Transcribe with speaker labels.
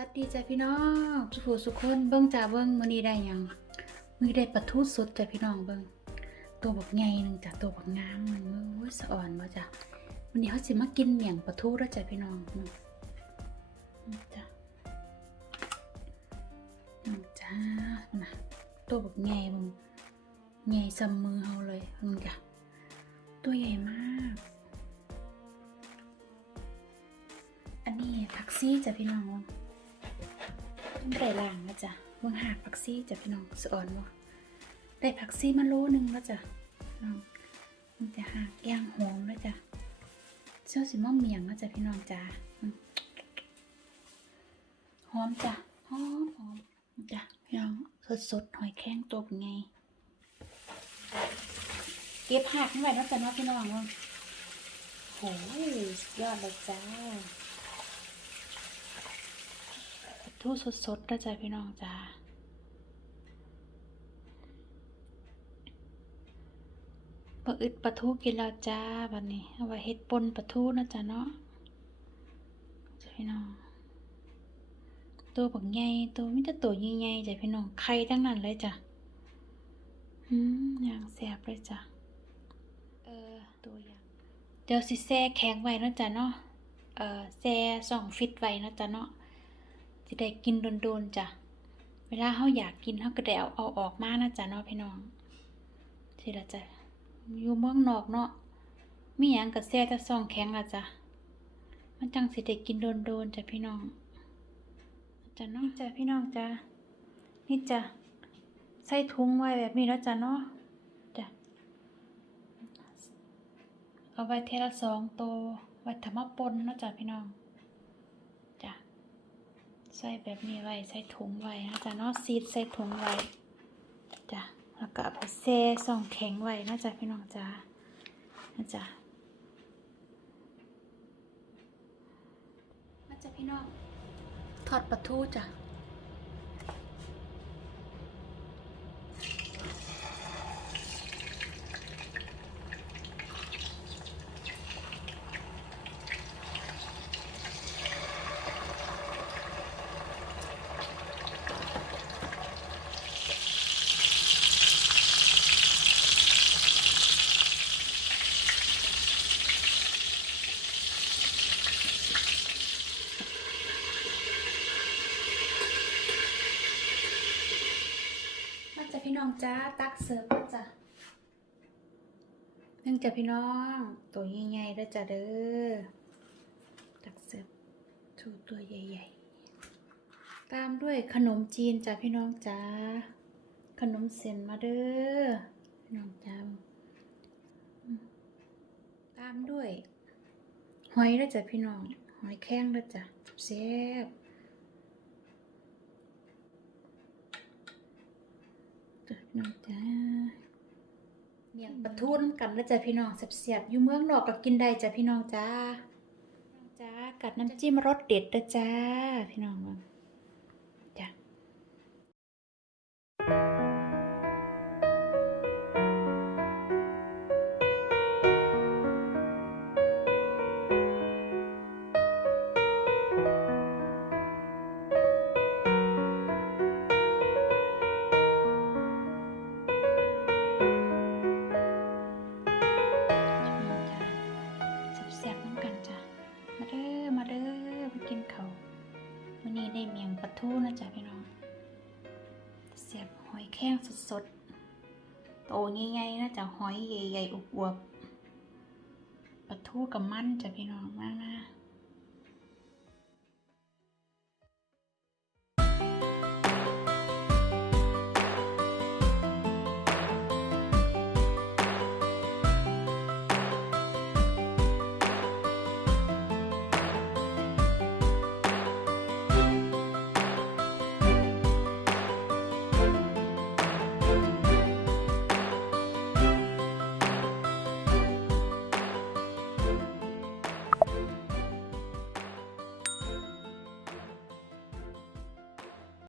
Speaker 1: วัสดีจ้ะพี่น้องสุขสุขคนเบิ้งจ่าเบิ้งมือนี้ได้ยังมือนี้ได้ปลาทูสดจ้ะพี่น้องเบิ้งตัวบักใหญ่หนึ่งจ้ะตัวบักงามมันมือสะอ่อนบ่จ้ะวันนี้เขาสิมากินเมี่ยงปลาทูแล้วจ้ะพี่น้องนี่นี่จ้ะนี่จ้านะตัวบักใหญ่เบิ่งใหญ่ซำมือเฮาเลยนี่จ้ะตัวใหญ่มาก อันนี้ผักซี่จ้ะพี่น้อง ไม่ได้ล้างนะจ๊ะเบิ่งหากผักซี่จ้ะพี่น้องสอ่อนบ่ได้ผักซี่มาโลนึงแล้วจ้ะน้องมันจะหากย่างหอมแล้วจ้ะเชื่อสิมาเมียงแล้วจ้ะพี่น้องจ้าหอมจ้ะหอมหอมจ้ะพี่น้องสดสดหอยแครงตัวเป็นไงเก็บหักไม่ไหวแล้วจ้ะเนาะพี่น้องโอ้ยสุดยอดเลยจ้า ทูสดๆนะจ๊ะพี่น้องจ้าปลาอึดปลาทูกินแล้วจ้าบัดนี้เอาไว้เฮ็ดปนปลาทูนะจ๊ะเนาะจ้ะพี่น้อง ตัวบักใหญ่ตัวไมิแต่ตัวใหญ่ๆจ้ะพี่น้องไข่ทั้งนั้นเลยจ้ะอืมอย่างแซ่บเลยจ้ะเออตัวอย่างเดี๋ยวสิแช่แข็งไว้นะจ้ะเนาะเออแช่สองฟิตไว้นะจ้ะเนาะ จะได้กินโดนๆจ้ะ เวลาเขาอยากกินเขาก็ได้เอาเอาออกมานะจ๊ะเนาะพี่น้องสิละจ้ะ อยู่เมืองนอกเนาะมีหยังกับแซ่แต่ซองแข็งละจ้ะ มันจังสิได้กินโดนๆจ้ะพี่น้องจ้ะเนาะจ้ะพี่น้องจ้ะ นี่จ้ะ ใส่ถุงไว้แบบนี้แล้วจ้ะเนาะจ้ะเอาไว้เทละสองตัวไว้ทำมาปนนะจ้ะพี่น้อง ใส่แบบนี้ไว้ ใส่ถุงไว้นะจ๊ะเนาะซีดใส่ถุงไว้จ้ะแล้วก็เอาไปแช่ส่องแข็งไว้นะจ๊ะพี่น้องจ้านะจ๊ะมาจ้ะพี่น้องทอดปลาทูจ้ะ น้องจ้าตักเสิร์ฟแล้วจ้ะเนื่งจากพี่น้อง ตัวใหญ่ๆแล้วจ้ะเด้อตักเสิร์ฟทูตัวใหญ่ ๆ ตามด้วยขนมจีนจ้ะพี่น้องจ้าขนมเส้นมาเด้อพี่น้องจ้าตามด้วย หอยแล้วจ้ะพี่น้อง หอยแข้งแล้วจ้ะแซ่บจ้ะพี่ น้องจ้าเมียงปลาทูน้ำกันแล้วจ้ะพี่น้องแซ่บๆอยู่เมืองนอกก็กินได้จ้ะพี่น้องจ้าพี่น้องจ้ากัดน้ำจิ้มรสเด็ดเด้อจ้าพี่น้องว่า วันนี้ได้เมียงปลาทูนะจ๊ะพี่น้องเสียบหอยแข้งสดๆ โตใหญ่ๆนะจ๊ะหอยใหญ่ๆอวบๆปลาทูกับมันจ้ะพี่น้องมากๆ